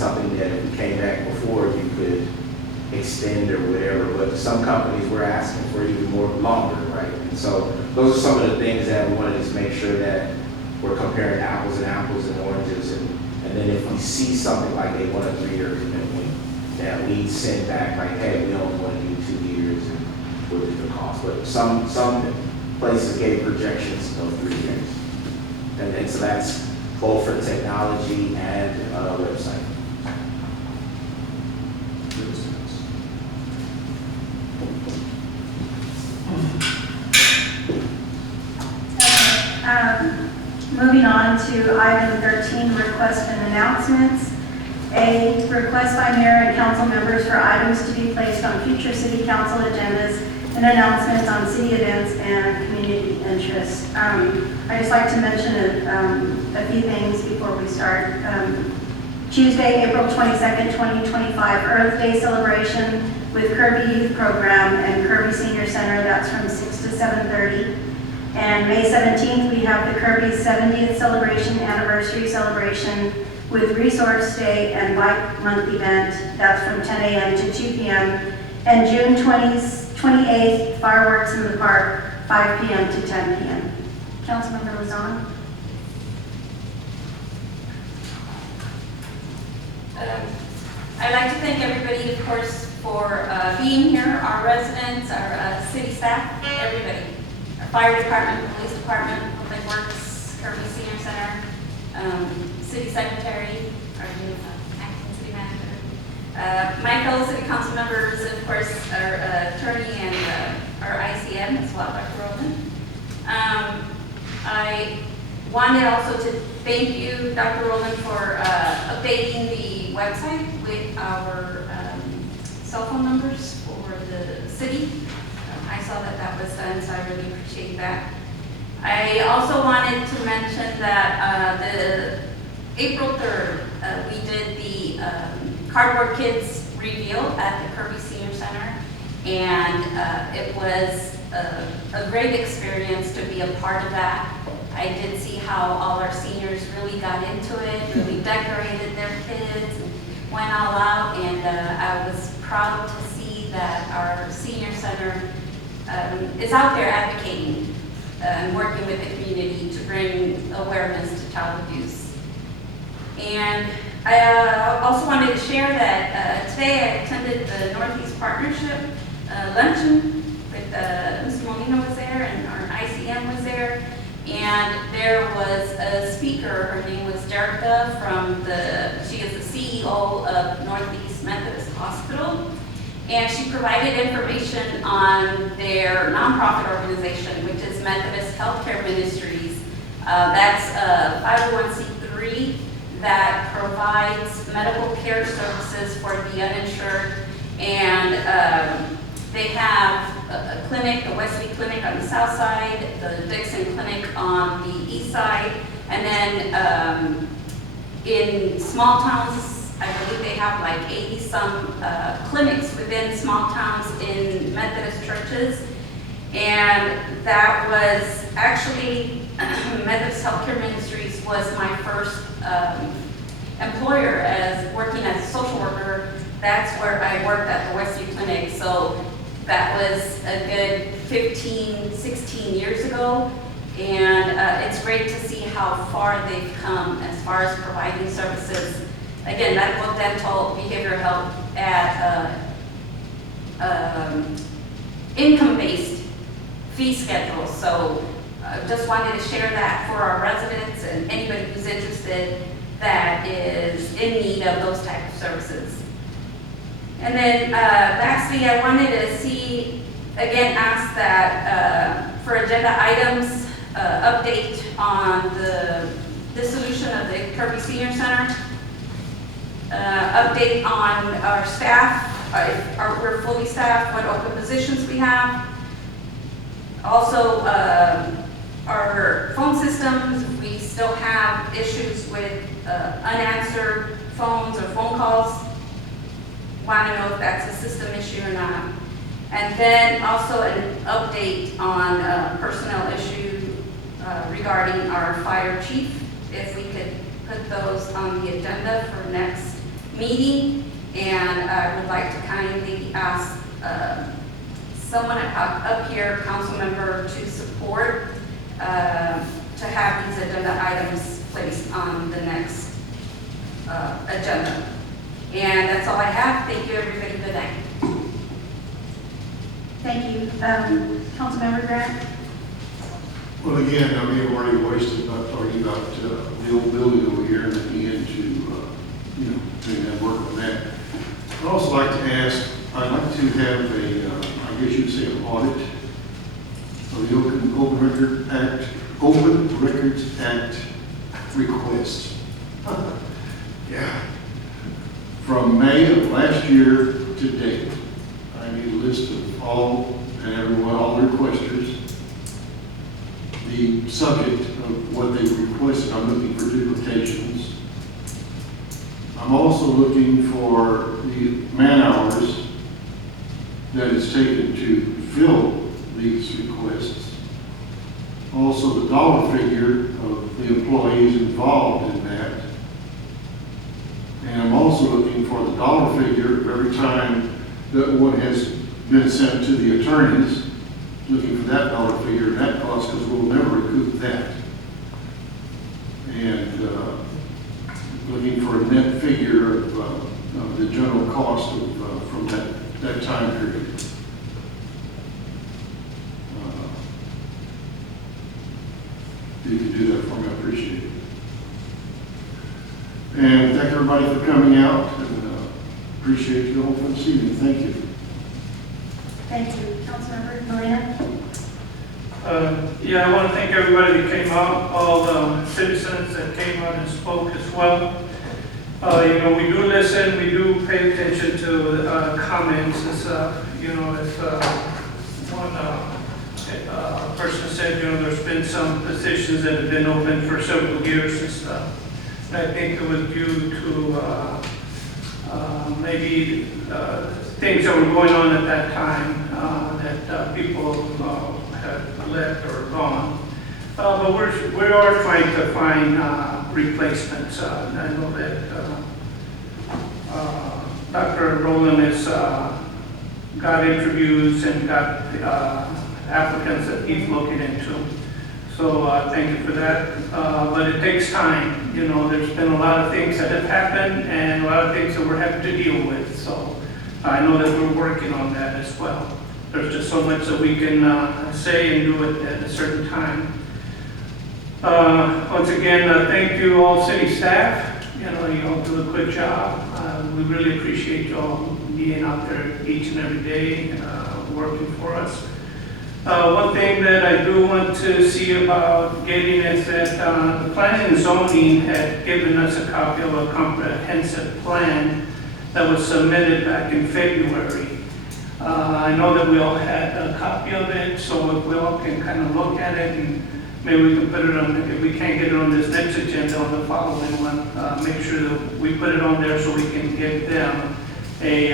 something that if we came back before, you could extend or whatever, but some companies were asking for even more longer, right? And so those are some of the things that we wanted to make sure that we're comparing apples and oranges, and then if we see something like they want a 3-year commitment, that we send back like, hey, we only want to do 2 years and what is the cost? But some places gave projections of 3 years. And so that's both for technology and website. Moving on to item 13, requests and announcements. A, request by mayor and council members for items to be placed on future city council agendas and announcements on city events and community interests. I'd just like to mention a few things before we start. Tuesday, April 22nd, 2025, Earth Day celebration with Kirby Youth Program and Kirby Senior Center. That's from 6 to 7:30. And May 17th, we have the Kirby 70th celebration, anniversary celebration with Resource Day and Bike Month event. That's from 10 a.m. to 2 p.m. And June 28th, fireworks in the park, 5 p.m. to 10 p.m. Councilmember Lozano. I'd like to thank everybody, of course, for being here, our residents, our city staff, everybody. Our fire department, police department, public works, Kirby Senior Center, city secretary, our new acting city manager, my fellow city council members, of course, our attorney and our ICM as well, Dr. Roland. I wanted also to thank you, Dr. Roland, for updating the website with our cell phone numbers for the city. I saw that was done, so I really appreciate that. I also wanted to mention that the April 3rd, we did the Cardboard Kids reveal at the Kirby Senior Center, and it was a great experience to be a part of that. I did see how all our seniors really got into it, really decorated their kids, and went all out, and I was proud to see that our senior center is out there advocating and working with the community to bring awareness to child abuse. And I also wanted to share that today I attended the Northeast Partnership luncheon with Mr. Molina was there and our ICM was there. And there was a speaker, her name was Jerica she is the CEO of Northeast Methodist Hospital. And she provided information on their nonprofit organization, which is Methodist Healthcare Ministries. That's a 501c3 that provides medical care services for the uninsured. And they have a clinic, the Wesley Clinic on the south side, the Dixon Clinic on the east side, and then in small towns, I believe they have like 80-some clinics within small towns in Methodist churches. And that was actually, Methodist Healthcare Ministries was my first employer as working as a social worker. That's where I worked at the Wesley Clinic. So that was a good 15, 16 years ago. And it's great to see how far they've come as far as providing services. Again, medical, dental, behavioral health at income-based fee schedule. So just wanted to share that for our residents and anybody who's interested that is in need of those type of services. And then lastly, I wanted to ask that for agenda items, update on the dissolution of the Kirby Senior Center, update on our staff, we're fully staffed, what open positions we have. Also, our phone systems, we still have issues with unanswered phones or phone calls. Want to know if that's a system issue or not. And then also an update on a personnel issue regarding our fire chief, if we could put those on the agenda for next meeting, and I would like to kindly ask someone up here, council member, to support, to have these agenda items placed on the next agenda. And that's all I have. Thank you, everybody. Good night. Thank you. Councilmember Grant? Well, again, I may have already voiced about talking about the old building over here and looking into, doing that work on that. I'd also like to ask, I'd like to have I guess you'd say an audit of the Open Records Act request. Yeah. From May of last year to date, I need a list of all and everyone, all the requesters, the subject of what they requested. I'm looking for duplications. I'm also looking for the man hours that it's taken to fill these requests. Also the dollar figure of the employees involved in that. And I'm also looking for the dollar figure of every time that one has been sent to the attorneys, looking for that dollar figure and that cost, because we'll never recoup that. And looking for a net figure of the general cost from that time period. If you can do that for me, I appreciate it. And thank everybody for coming out, and appreciate you all for this evening. Thank you. Thank you. Councilmember Molina? Yeah, I want to thank everybody that came out, all the citizens that came out and spoke as well. We do listen, we do pay attention to comments and stuff. As one person said, there's been some positions that have been open for several years and stuff. And I think it was due to maybe things that were going on at that time that people had left or gone. But we are trying to find replacements. I know that Dr. Rowland has got interviews and got applicants that he's looking into. So thank you for that. But it takes time. There's been a lot of things that have happened and a lot of things that we're having to deal with. So I know that we're working on that as well. There's just so much that we can say and do it at a certain time. Once again, thank you all city staff. You all do a good job. We really appreciate you all being out there each and every day working for us. One thing that I do want to see about getting is that the planning and zoning had given us a copy of a comprehensive plan that was submitted back in February. I know that we all had a copy of it, so if we all can kind of look at it and maybe we can put it on, if we can't get it on this next agenda, on the following one, make sure that we put it on there so we can give them a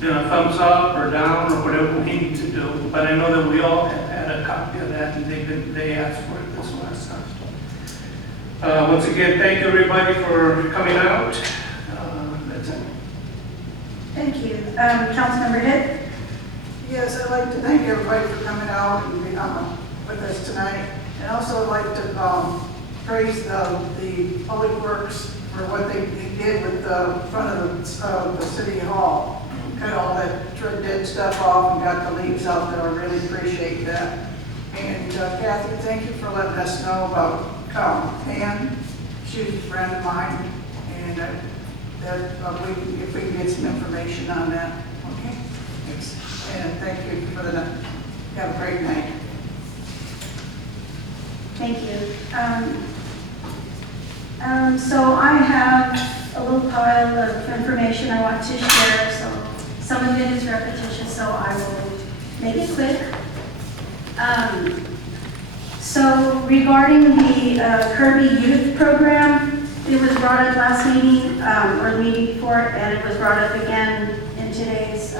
thumbs up or down or whatever we need to do. But I know that we all have had a copy of that and they asked for it this last time. Once again, thank everybody for coming out. That's it. Thank you. Councilmember Hitt? Yes, I'd like to thank everybody for coming out and being with us tonight. And also I'd like to praise the Public Works for what they did with the front of the City Hall. Cut all that dead stuff off and got the leaves out there. I really appreciate that. And Kathy, thank you for letting us know about Ann. She was a friend of mine. And if we can get some information on that. Okay? Thanks. And thank you for the, have a great night. Thank you. So I have a little pile of information I want to share. So some of it is repetitious, so I will make it quick. So regarding the Kirby Youth Program, it was brought up last meeting, or the meeting before, and it was brought up again in today's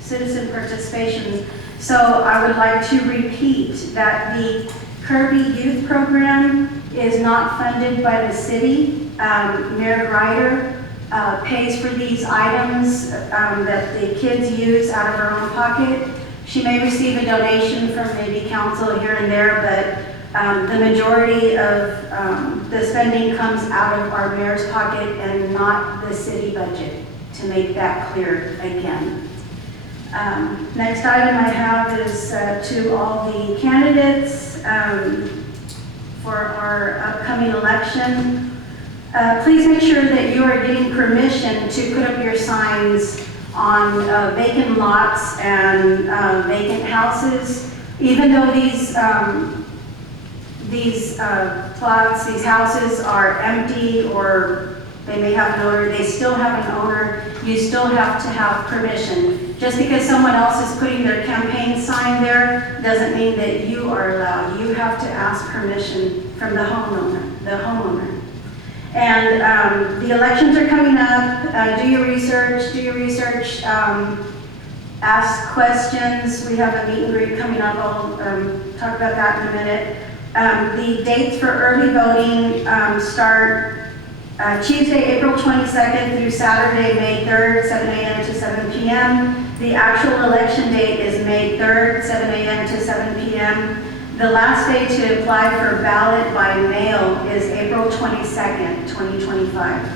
citizen participation. So I would like to repeat that the Kirby Youth Program is not funded by the city. Mayor Ryder pays for these items that the kids use out of her own pocket. She may receive a donation from maybe council here and there, but the majority of the spending comes out of our mayor's pocket and not the city budget, to make that clear again. Next item I have is to all the candidates for our upcoming election. Please make sure that you are getting permission to put up your signs on vacant lots and vacant houses. Even though these plots, these houses are empty or they may have an owner, they still have an owner, you still have to have permission. Just because someone else is putting their campaign sign there doesn't mean that you are allowed. You have to ask permission from the homeowner. And the elections are coming up. Do your research, ask questions. We have a meet and greet coming up. I'll talk about that in a minute. The dates for early voting start Tuesday, April 22nd through Saturday, May 3rd, 7 a.m. to 7 p.m. The actual election date is May 3rd, 7 a.m. to 7 p.m. The last day to apply for ballot by mail is April 22nd, 2025.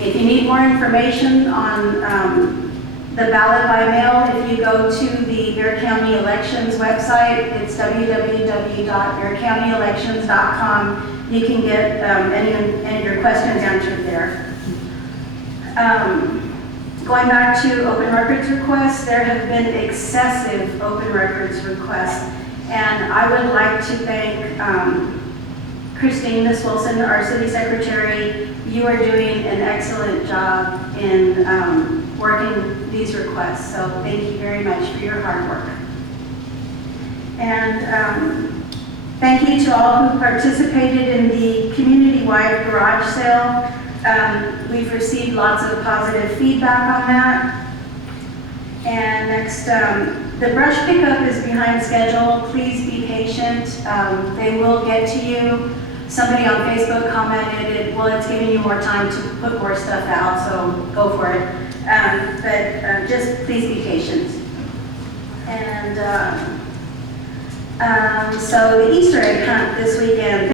If you need more information on the ballot by mail, if you go to the Bexar County Elections website, it's www.bexarcountyelections.com. You can get any of your questions answered there. Going back to open records requests, there have been excessive open records requests. And I would like to thank Christine, Miss Wilson, our city secretary. You are doing an excellent job in working these requests. So thank you very much for your hard work. And thank you to all who participated in the community-wide garage sale. We've received lots of positive feedback on that. And next, the brush pickup is behind schedule. Please be patient. They will get to you. Somebody on Facebook commented, well, it's giving you more time to put more stuff out, so go for it. But just please be patient. And so the Easter egg hunt this weekend.